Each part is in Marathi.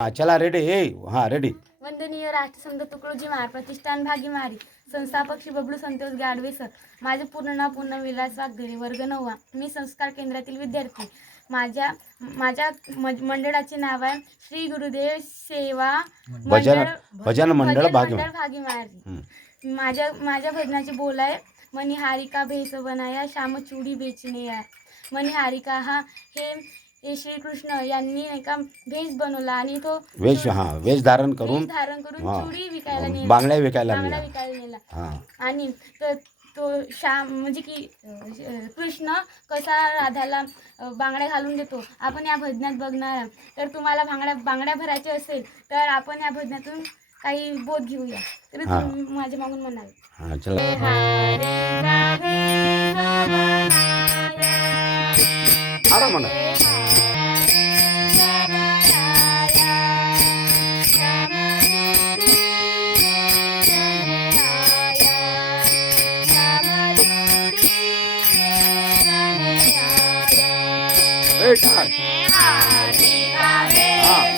हा चला रेडी ए हा रेडी वंदनीय राष्ट्रसंत तुकडोजी महाराज प्रतिष्ठान भागीमारी संस्थापक श्री बबलू संतोष गाडवे सर. माझे पूर्ण नाव पूर्ण विलास वाघरे वर्ग नववा. मी संस्कार केंद्रातील विद्यार्थी. माझ्या माझ्या मंडळाचे नाव आहे श्री गुरुदेव सेवा भजन मंडळ- भजन मंडळ भागी मंडळ भागीमारी हम्म. माझ्या माझ्या भजनाचे बोल आहे मणिहारिका भेस बनाया श्याम चुडी बेचणे आहे मणिहारिका हा हे हे श्रीकृष्ण यांनी नाही का भेस बनवला आणि तो वेश हा वेश धारण वेश करून धारण करून. चुडी विकायला नेला. बांगड्या विकायला बांगडा नेला. विकायला नेला. हा. आणि त- तो श्याम म्हणजे की अं, कृष्ण कसा राधाला अं, बांगड्या घालून देतो आपण या भजनात बघणार. तर तुम्हाला बांगड्या बांगड्या भरायच्या असेल तर आपण या भजनातून काही बोध घेऊया. तर हा. तुम्ही माझ्या मागून म्हणाल. हा चला. आराम म्हणा. Hey, God. Hey, ah.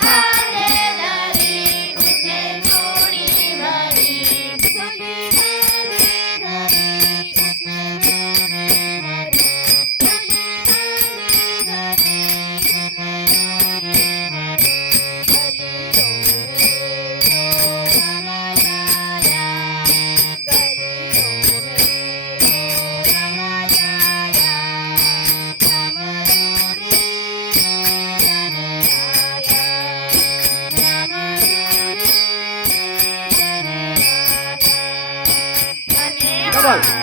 Yeah. 下